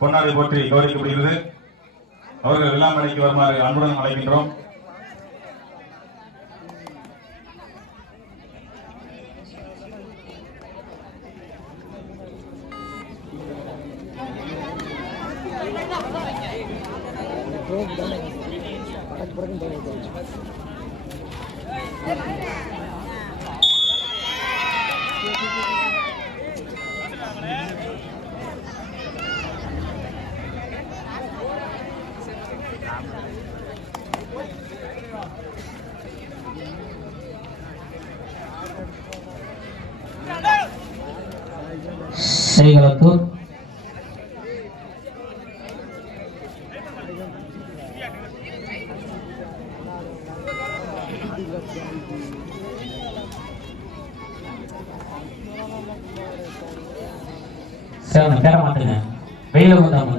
பொன்னாடை போற்றி கௌரவிக்கப்படுகிறது. அவர்கள் வெள்ளாமலைக்கு வருமாறு அன்புடன் அழைக்கின்றோம். ஸ்ரீகலத்தூர் தேர மாட்டேங்க வெயில வந்தாங்க.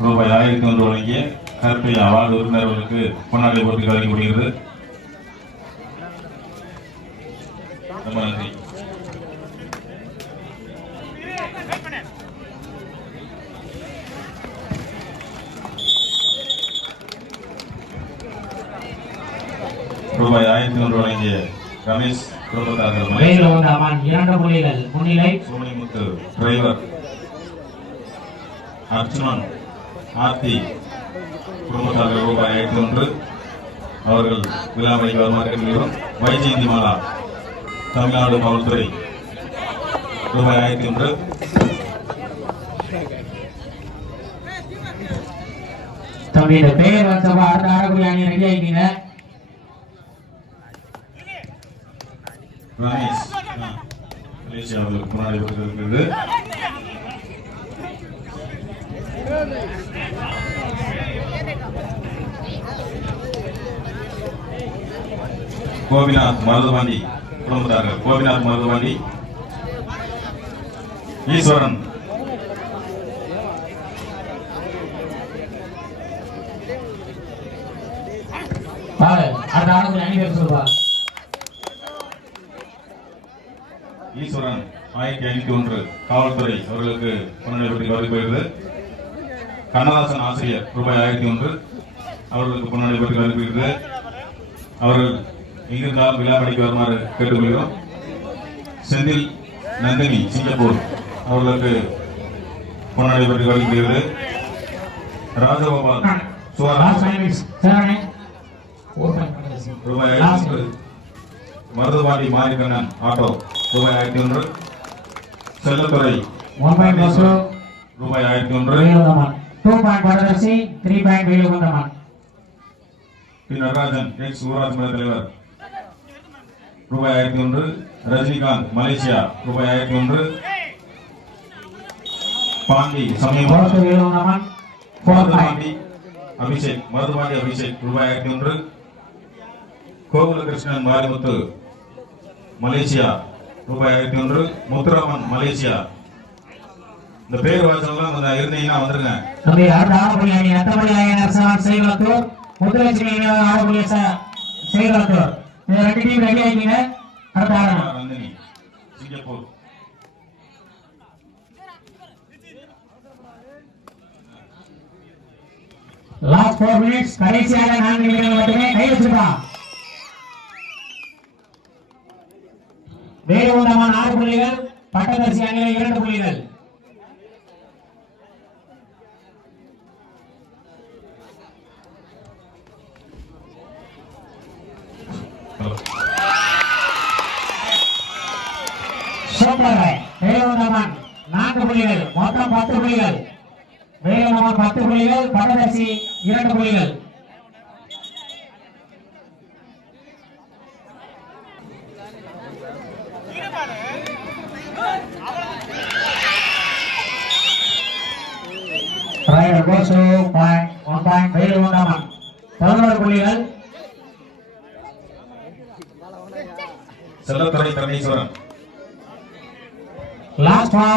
ரூபாய் 1001 வழங்கிய கருப்பையா வார்டு உறுப்பினர்களுக்கு பொன்னாடை போட்டி கௌரவிக்கப்படுகிறது. ரொம்ப நன்றி. ரூபாய் 1001 வழங்கிய ரமேஷ் குடும்பத்தார்கள் 2 புள்ளிகள் முன்னிலை. சோமனிமுத்து டிரைவர் அர்ச்சுனன் ஆர்த்தி குடும்பத்தார்கள் ரூபாய் 1001 அவர்கள் விழாமலைக்கு வருமாறு கேட்கிறோம். வைஜெயந்தி மாலா தமிழ்நாடு காவல்துறை ரூபாய் 1001. தம்பியோட பெயர் வச்சவா அடுத்த ஆடக்கூடிய அணி ரெடி ஆகிட்டீங்க. ரமேஷ் மலேசியா அவர்களுக்கு முன்னாடி இருக்கிறது. கோபிநாத் மருதுபாண்டி குடும்பத்தார்கள் கோபிநாத் மருதுபாண்டி ஈஸ்வரன் ஈஸ்வரன் 1051 காவல்துறை அவர்களுக்கு பொன்னாடை போட்டி கௌரவிக்கப்படுகிறது. கண்ணதாசன் ஆசிரியர் ரூபாய் 1001 அவர்களுக்கு பொன்னாடை போட்டி கௌரவிக்கப்படுகிறது. அவர்கள் எங்கிருந்தாலும் விழாமலைக்கு வருமாறு கேட்டுக்கொள்கிறோம். செந்தில் நந்தினி சிங்கப்பூர் அவர்களுக்கு பொன்னாடை போட்டி கௌரவிக்கப்படுகிறது. ராஜகோபால் ரூபாய் 500. மருதுபாண்டி மாரிக்கண்ணன் ஆட்டோ ரூபாய் 1001. செல்லத்துறை ரூபாய் 1001. பி நடராஜன் எக்ஸ் ஊராட்சி மன்ற தலைவர் ரூபாய் 1001. ரஜினிகாந்த் மலேசியா ரூபாய் 1001. பாண்டி மருதுபாண்டி அபிஷேக் ரூபாய் 1001. கோகுலகிருஷ்ணன் மாரிமுத்து மலேசியா ரூபாய் 1001. முத்துராமன் மலேசியா. இந்த பேர் வாசலாம் கொஞ்சம் இருந்தீங்கன்னா வந்துருங்க. நந்தினி சிங்கப்பூர். லாஸ்ட் 4 மினிட்ஸ் கடைசியாக 4 நிமிடங்கள் மட்டுமே. கை வச்சுப்பா. வேலுவந்தமான் 6 புள்ளிகள், பட்டதரிசி அணியில 2 புள்ளிகள். வேலுவந்தமான் 4 புள்ளிகள், மொத்தம் 10 புள்ளிகள். வேலுவந்தமான் 10 புள்ளிகள், பட்டதரிசி 2 புள்ளிகள். Rider goes to point, 1 point, வேலுவந்தமான் 11 புள்ளிகள். Chellathurai Parameswaran. Last for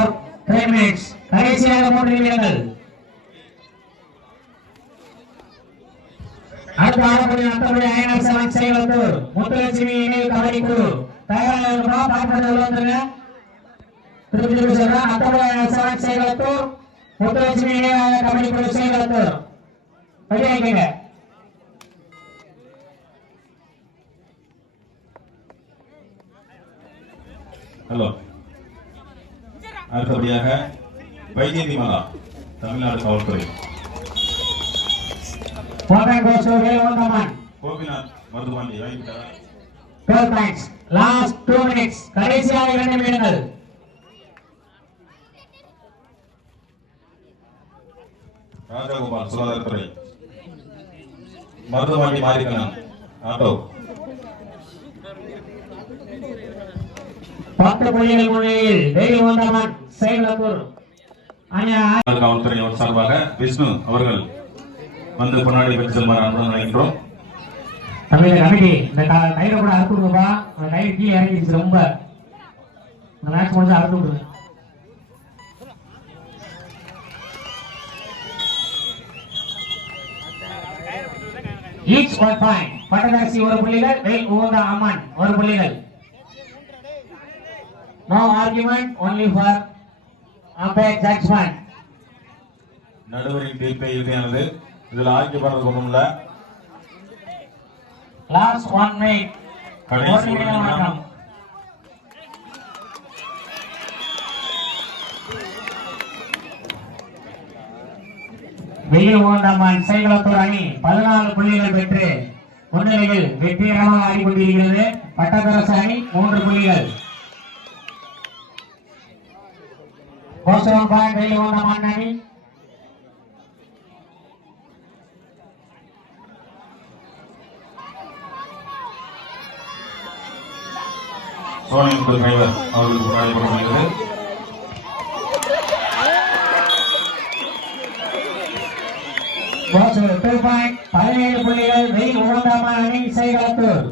10 minutes. கடைசியாக 3 நிமிடங்கள். அடுத்த ஆடக்கூடிய அத்தபடி ஐஎன்எஸ் செவன் சேலத்தூர் முத்துலட்சுமி இணைவு கபடி குழு தயாராக இருக்கா? பார்ப்பது வந்துருங்க. திருப்பி சொல்றேன். அத்தபடி ஐஎன்எஸ் செவன் சேலத்தூர் முத்துலட்சுமி இணைவு கபடி குழு சேலத்தூர் ரெடி ஆகிக்கங்க. ஹலோ. அடுத்தபடியாக வைஜெயந்தி மாலா தமிழ்நாடு காவல்துறை. Gopinath Maruthupandi வாங்கிட்டாரா? 12 points. Last 2 minutes. கடைசியாக 2 நிமிடங்கள். ராஜகோபால் சுகாதாரத்துறை. மருதுபாண்டி மாரிக்கண்ணன் ஆட்டோ. 10 புள்ளிகள் முன்னிலையில் வெயில் வந்தவன் சேலத்தூர் காவல்துறை சார்பாக விஷ்ணு அவர்கள் வந்து பொன்னாடி பெற்று செல்வார் அன்புடன் நினைக்கின்றோம். கமிட்டி இந்த கையில கூட அறுத்து விடுப்பா. அந்த கயிறு கீழே இறங்கிடுச்சு ரொம்ப. இந்த மேட்ச் முடிஞ்சு அறுத்து விடுங்க. Each 1 point. பட்டதாசி 1 புள்ளிகள், வெயில் உகந்த அம்மன் 1 புள்ளிகள். No argument, only for umpire judgment. நடுவரின் தீர்ப்பை இறுதியானது. இதில் ஆர்கியூ பண்றது ஒண்ணும் இல்ல. Last 1 minute. கடைசி 1 நிமிடம். வெயில் ஓண்டமான் சேலத்தூர் அணி 14 புள்ளிகள் பெற்று முன்னிலையில் வெற்றிகரமாக ஆடிக்கொண்டிருக்கிறது. பட்டதரசு அணி 3 புள்ளிகள். வெயில் ஓண்டமான் அணி சோனியன் டிரைவர் அவர்களுக்கு கொண்டாடப்படுகிறது. 17 புள்ளிகள் வெயில் உகந்த அம்மன் அணி சேலத்தூர்.